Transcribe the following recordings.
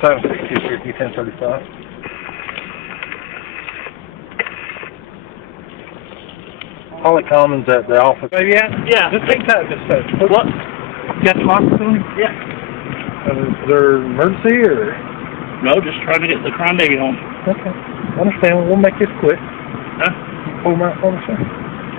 760 1035. Holly Commons at the office. Maybe Yeah. Just take that. What? Got some opportunity? Yeah. Is there an emergency or? No, just trying to get the crying baby home. Okay. I understand. We'll make this quick. Huh? Pull them out for me, sir.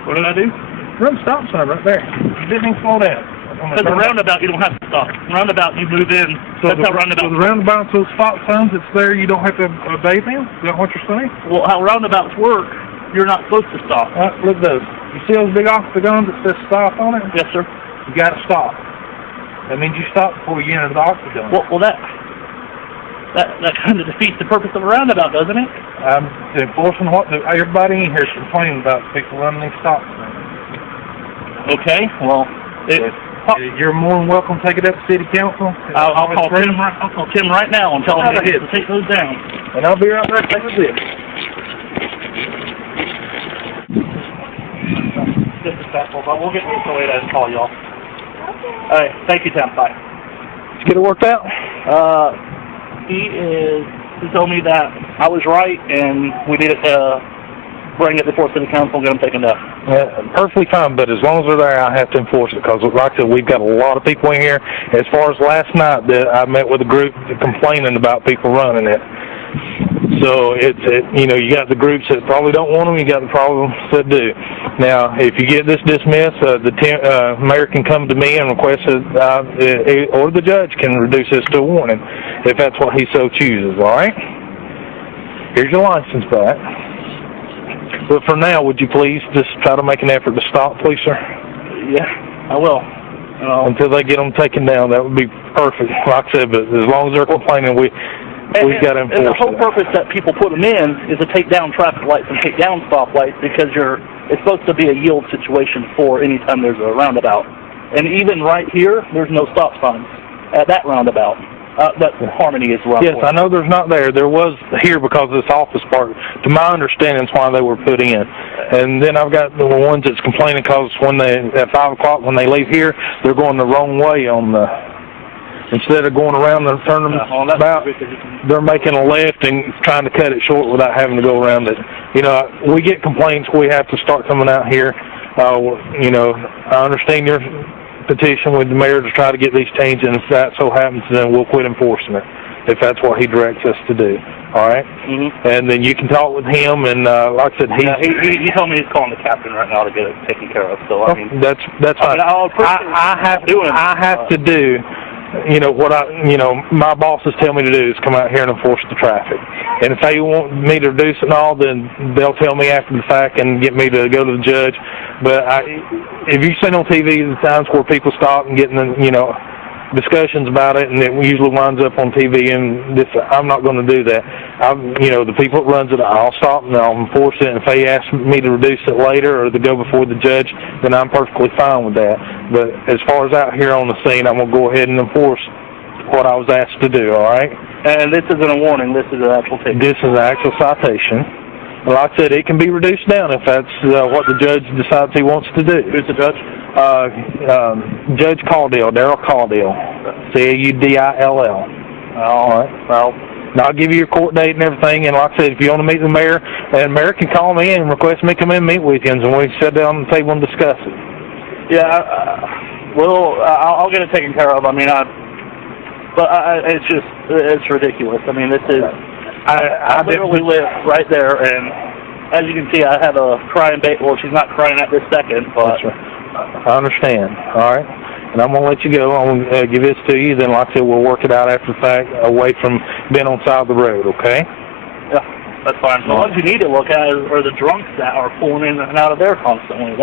What did I do? Run the stop sign right there. You didn't even slow down. Because the roundabout, you don't have to stop. Roundabout, you move in. So That's how roundabout. the roundabouts, those stop signs, it's there. You don't have to obey them. Is that what you're saying? Well, how roundabouts work, you're not supposed to stop. Look at those. You see those big octagons that says stop on it? Yes, sir. You got to stop. That means you stop before you enter the octagon. Well, that kind of defeats the purpose of a roundabout, doesn't it? I'm enforcing what everybody in here is complaining about people running these stop signs. Okay. Well, you're more than welcome to take it up to city council. I'll call Tim. I'll call Tim right now and tell him to take those down. And I'll be right there. Take a bit. Disrespectful, but we'll get this away and call y'all. All right. Thank you, Tim. Bye. Did you get it worked out? He told me that I was right and we needed to bring it before city council and get them taken down. Perfectly fine, but as long as they're there, I have to enforce it because, like I said, we've got a lot of people in here. As far as last night, I met with a group complaining about people running it. So you got the groups that probably don't want them, you got the problems that do. Now, if you get this dismissed, the mayor can come to me and request that, or the judge can reduce this to a warning, if that's what he so chooses. All right? Here's your license back. But for now, would you please just try to make an effort to stop, please, sir? Yeah, I will. Until they get them taken down, that would be perfect. Like I said, but as long as they're complaining, we've got to enforce it. And the whole purpose that people put them in is to take down traffic lights and take down stop lights because it's supposed to be a yield situation for any time there's a roundabout. And even right here, there's no stop signs at that roundabout. That Harmony is wrong. Yes, I know there's not there. There was here because of this office park. To my understanding, that's why they were put in. And then I've got the ones that's complaining because at 5 o'clock when they leave here, they're going the wrong way on the. Instead of going around and turning about, they're making a left and trying to cut it short without having to go around it. We get complaints. We have to start coming out here. I understand your petition with the mayor to try to get these changed, and if that so happens, then we'll quit enforcing it, if that's what he directs us to do. All right? Mm-hmm. And then you can talk with him, and like I said, he told me he's calling the captain right now to get it taken care of. So I mean, that's fine. I have to do. My bosses tell me to do is come out here and enforce the traffic. And if they want me to reduce it and all, then they'll tell me after the fact and get me to go to the judge. But if you've seen on TV the times where people stop and getting, discussions about it, and it usually winds up on TV, and I'm not going to do that. The people that runs it, I'll stop and I'll enforce it. And if they ask me to reduce it later or to go before the judge, then I'm perfectly fine with that. But as far as out here on the scene, I'm going to go ahead and enforce what I was asked to do, all right? And this isn't a warning. This is an actual ticket. This is an actual citation. Like I said, it can be reduced down if that's what the judge decides he wants to do. Who's the judge? Judge Caudill, Darrell Caudill, Caudill. All right. Well, I'll give you your court date and everything. And like I said, if you want to meet the mayor, the mayor can call me and request me to come in and meet with you, and we can sit down on the table and discuss it. Yeah. I'll get it taken care of. I mean, it's ridiculous. I mean, this is. I literally live right there, and as you can see, I have a crying baby. Well, she's not crying at this second, but. That's right. I understand. All right. And I'm going to let you go. I'm going to give this to you. Then, like I said, we'll work it out after the fact, away from being on the side of the road, okay? Yeah, that's fine. The ones you need to look at are the drunks that are pulling in and out of there constantly.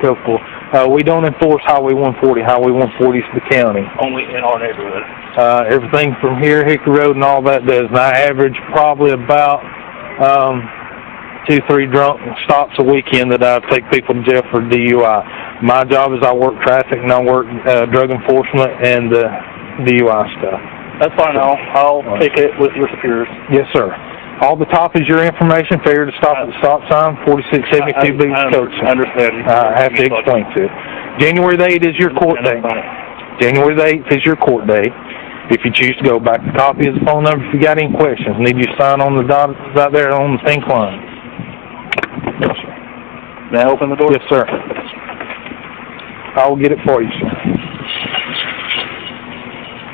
Go for it. We don't enforce Highway 140. Highway 140 is the county. Only in our neighborhood. Everything from here, Hickory Road and all that does. And I average probably about 2-3 drunk stops a weekend that I take people to jail for DUI. My job is I work traffic and I work drug enforcement and DUI stuff. That's fine. I'll take it with your superiors. Yes, sir. All the top is your information. Failure to stop at the stop sign, 4672B. I understand. I have to explain to you. January the 8th is your court date. January the 8th is your court date. If you choose to go back, a copy of the phone number if you got any questions. Need you to sign on the dot out there on the pink line. Yes, sir. May I open the door? Yes, sir. I will get it for you, sir.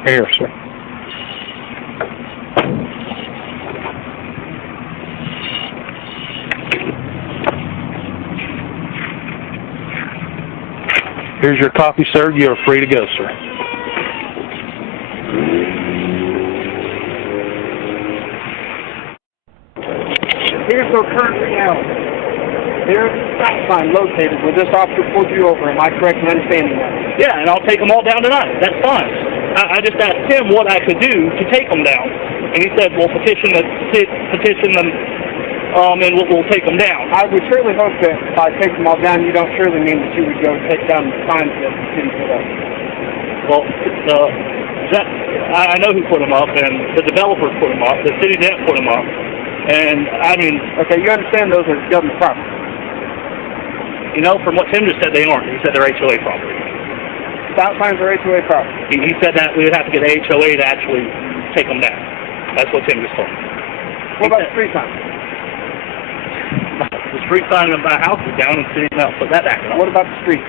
Here, sir. Here's your copy, sir. You are free to go, sir. Here's the current reality. There is a stop sign located where this officer pulled you over. Am I correct in understanding that? Yeah, and I'll take them all down tonight. That's fine. I just asked him what I could do to take them down, and he said, "Well, petition them, and we'll take them down." I would surely hope that by taking them all down, you don't surely mean that you would go take down the signs that the city put up. Well, I know who put them up, and the developers put them up. The city didn't put them up, and I mean, Okay, you understand those are government property. you know, from what Tim just said, they aren't. He said they're HOA property. Stop signs are HOA property. He said that we would have to get a HOA to actually take them down. That's what Tim just told me. What about street signs? The street sign of my house is down, and the city now put that back up. What about the street?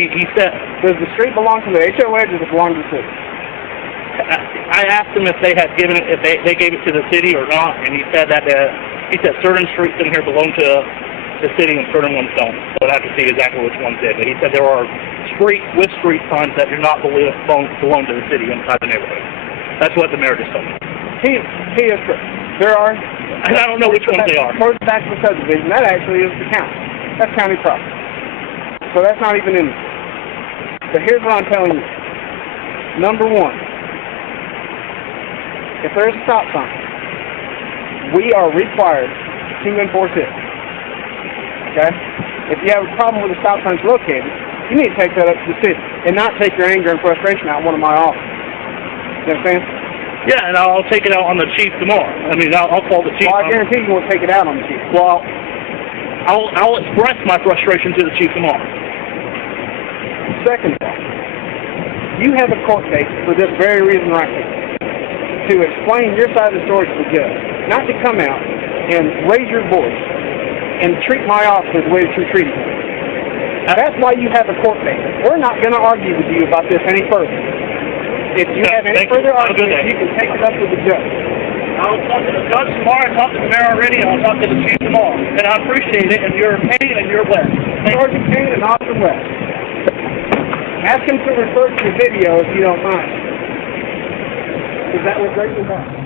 He said, Does the street belong to the HOA or does it belong to the city? I asked him if they had given it, if they gave it to the city or not, and he said that certain streets in here belong to the city and certain ones don't. So I'd have to see exactly which ones did. But he said there are street signs that do not belong to the city inside the neighborhood. That's what the mayor just told me. He is correct. There are. And I don't know which ones they are. Towards the back of the subdivision, that actually is the county. That's county property. So that's not even in there. So here's what I'm telling you. Number one, if there's a stop sign, we are required to enforce it. Okay? If you have a problem where the stop sign's located, you need to take that up to the city and not take your anger and frustration out in one of my offices. You understand? Yeah, and I'll take it out on the chief tomorrow. I mean, I'll call the chief. Well, I guarantee you won't take it out on the chief. Well, I'll express my frustration to the chief tomorrow. Second of all, you have a court case for this very reason right here. To explain your side of the story to the judge. Not to come out and raise your voice and treat my officer the way that you're treating me. That's why you have a court case. We're not going to argue with you about this any further. If you have any further arguments, you can take it up with the judge. I'll talk to the judge tomorrow. I talked to the mayor already, and I'll talk to the chief tomorrow. And I appreciate it, and you're Payne and you're West. Sergeant Payne and Officer West. Ask him to refer to the video if you don't mind. Is that what Drake was on?